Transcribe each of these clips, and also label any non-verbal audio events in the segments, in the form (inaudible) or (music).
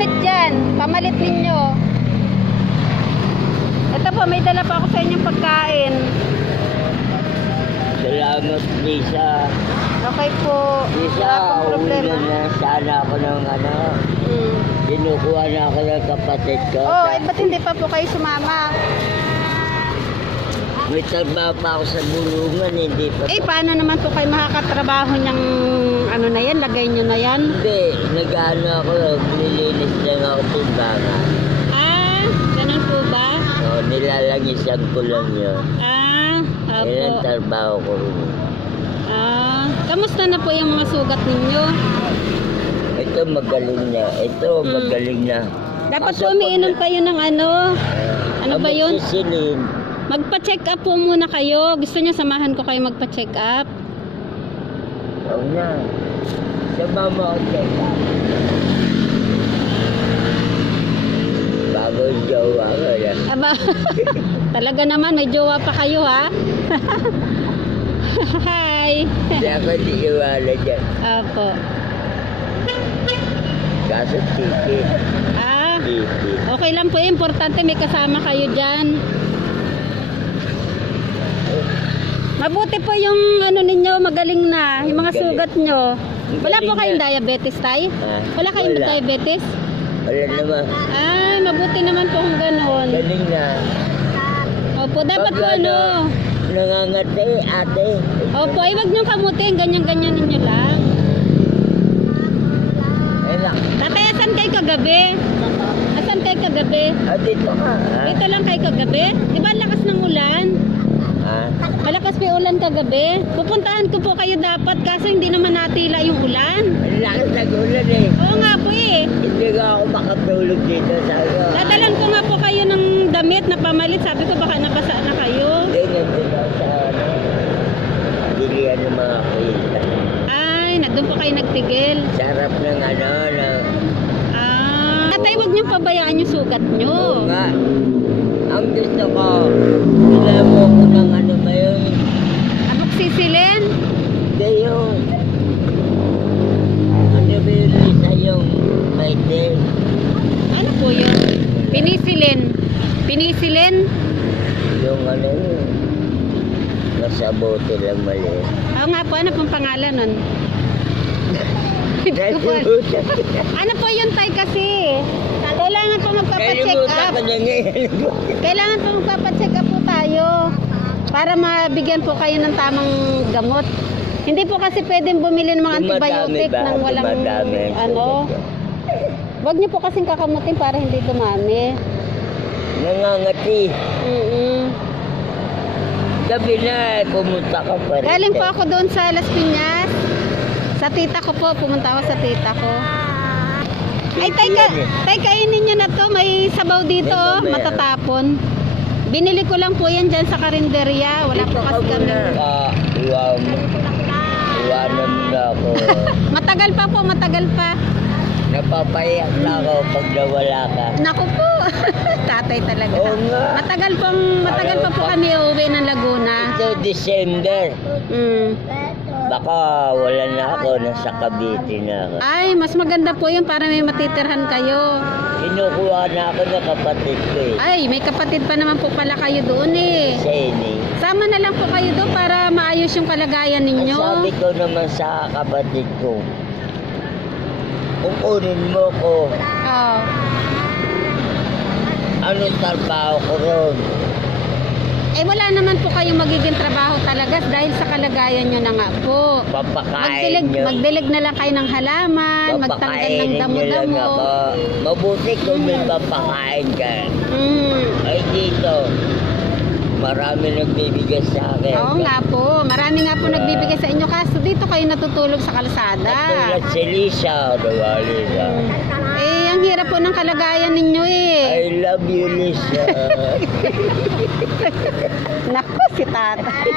damit dyan. Pamalit ninyo. Ito po, may dala pa ako sa inyong pagkain. Salamat, Lisa. Okay po. Lisa, uwi na na sana ako ng ano. Mm. Kinukuha na ako ng kapatid ko. Oh, eh, ba't hindi pa po kayo sumama? May trabaho pa ako sa bulungan, hindi pa. Eh, paano naman po kayo makakatrabaho niyang ano na yan, lagay niyo na yan? Hindi, nag-ano ako, nilinis lang ako timbangan. Ah, ganun po ba? So, nilalangisan ko lang yun. Ah, Yan ang opo. trabaho ko rin. Ah, kamusta na po yung mga sugat ninyo? Ito magaling na. Ito Mm. magaling na. Dapat Kaso po umiinom kayo ng ano, Ano ba yun? Amoxicillin. Magpa-check up po muna kayo. Gusto niyo samahan ko kayo magpa-check up? Oo na. Sa mama ko check up. Bago jowa ko na. Aba, (laughs) talaga naman, may jowa pa kayo ha? (laughs) Hi! Hindi ako niniwala dyan. Apo. Kaso titi. Ah, Titi. okay lang po. Importante may kasama kayo dyan. Mabuti po yung ano ninyo, magaling na. Yung mga sugat nyo. Wala po kayong na. diabetes, tay? Ah, Wala kayong wala. diabetes? Wala naman. Ah, mabuti naman po kung ganon. Galing na. Opo, dapat Pag po ano. Nangangati, ate. Opo, ay wag niyong kamutin. Ganyan-ganyan ninyo lang. Ay na. Tatay, asan kayo kagabi? Asan kayo kagabi? Ah, dito ka. Ha? Dito lang kayo kagabi? Di ba ang lakas ng ulan? Ha? Malakas pa yung ulan kagabi. Pupuntahan ko po kayo dapat kaso hindi naman natila yung ulan. Lakas ng ulan eh. Oo nga po eh. Hindi nga ako makatulog dito sa ano. Dadalan ko nga po kayo ng damit na pamalit. Sabi ko baka nabasa na kayo. Hindi, nandun ako sa ano. Bilihan ng mga kwenta. Ay, doon po kayo nagtigil. Sarap ng ano, ng... Ah, tatay, huwag niyong pabayaan yung sugat Oo niyo. nga. Ang gusto ko, sila mo ko ng ano ba yun? Amoxicillin? Hindi yung... Ano ba yun, Lisa, yung maite? Ano po yun? Penicillin. Penicillin? Yung ano yun. Nasa bote lang mali. Oo nga po, ano pong pangalan nun? Hindi ko po alam. Nalimutan ko na. Ano po yun tay kasi? Kailangan po magpapacheck Nalimutan up. ko na ngayon. (laughs) Kailangan po magpapacheck up po tayo para mabigyan po kayo ng tamang gamot. Hindi po kasi pwedeng bumili ng mga Dumadami antibiotic ba? nang walang Dumadami ang ano. sugat. Wag niyo po kasing kakamutin para hindi dumami. Nangangati. Mm Gabi na, eh, pumunta ka pa rin. Galing po ako doon sa Las Piñas. Sa tita ko po, pumunta ako sa tita ko. Ay, tay, ka, tay kainin nyo na to. May sabaw dito, oh, mamaya. matatapon. Binili ko lang po yan dyan sa karinderya. Wala po kasi kami. Ah, iwan mo. Iwanan mo na ako. (laughs) Matagal pa po, matagal pa. Napapayak na ako pag nawala ka. Naku po. (laughs) Tatay talaga. Oo nga. Matagal pong, matagal pa po kami uuwi ng Laguna. Ito, December. Mm. Baka wala na ako, nasa Cavite na ako. Ay, mas maganda po yun para may matitirhan kayo. Kinukuha na ako ng kapatid ko eh. Ay, may kapatid pa naman po pala kayo doon eh. Seni. Sama na lang po kayo doon para maayos yung kalagayan Ang ninyo. sabi ko naman sa kapatid ko, kung kunin mo ko, Oh. anong trabaho ko ron? Eh wala naman po kayong magiging trabaho talaga dahil sa kalagayan nyo na nga po. Papakain Magdilig, nyo. magdilig na lang kayo ng halaman, magtanggal ng Papakainin nyo lang damo-damo. ako. Mabuti kung may papakain ka. Mm. Ay dito, marami nagbibigay sa akin. Oo nga po. Marami nga po nagbibigay sa inyo kaso dito kayo natutulog sa kalsada. Tulad si Lisa, diba Lisa? Eh, ang hirap po ng kalagayan ninyo eh. I love you, Lisa. (laughs) Naku, si tatay.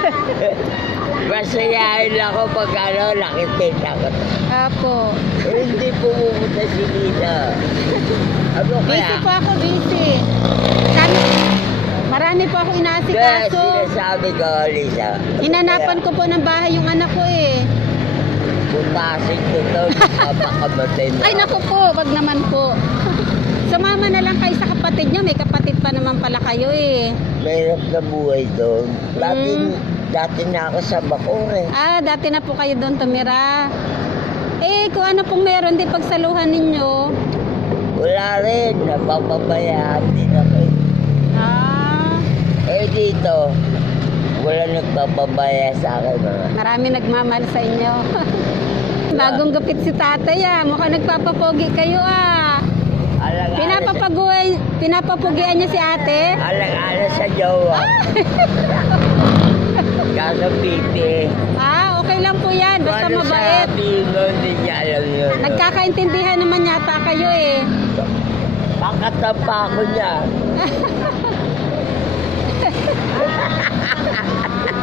(laughs) Masayahin ako pag ano, nakitin ako. Apo. Eh, hindi pumupunta si Lisa. Ano Busy kaya? po ako, busy. Marami po ako Kaya inaasikaso. sinasabi ko, Lisa. Hinanapan ko po ng bahay yung anak ko eh. Butasin ko to, (laughs) napakamatay mo. Ay, naku po, wag naman po. (laughs) Sumama na lang kayo sa kapatid niyo. May kapatid pa naman pala kayo eh. Mahirap na buhay doon. Dati, Mm. dati na ako sa Bacoor eh. Ah, dati na po kayo doon tumira. Eh, kung ano pong meron, di pagsaluhan ninyo. Wala rin, napapabayaan din ako. Ah, dito, wala nagpapabaya sa akin mga. marami nagmamahal sa inyo. (laughs) Bagong gupit si tatay ah. Mukhang nagpapapogi kayo ah. Sa, Pinapapaguan, pinapapugian niya si ate. alang-alang sa jowa. (laughs) Kaso pipi. Ah, okay lang po yan. Basta Paano mabait. sabihin mo, hindi niya alam yun. no? Nagkakaintindihan naman yata kayo eh. Pakatapa ko niya. (laughs) Ha ha ha ha ha!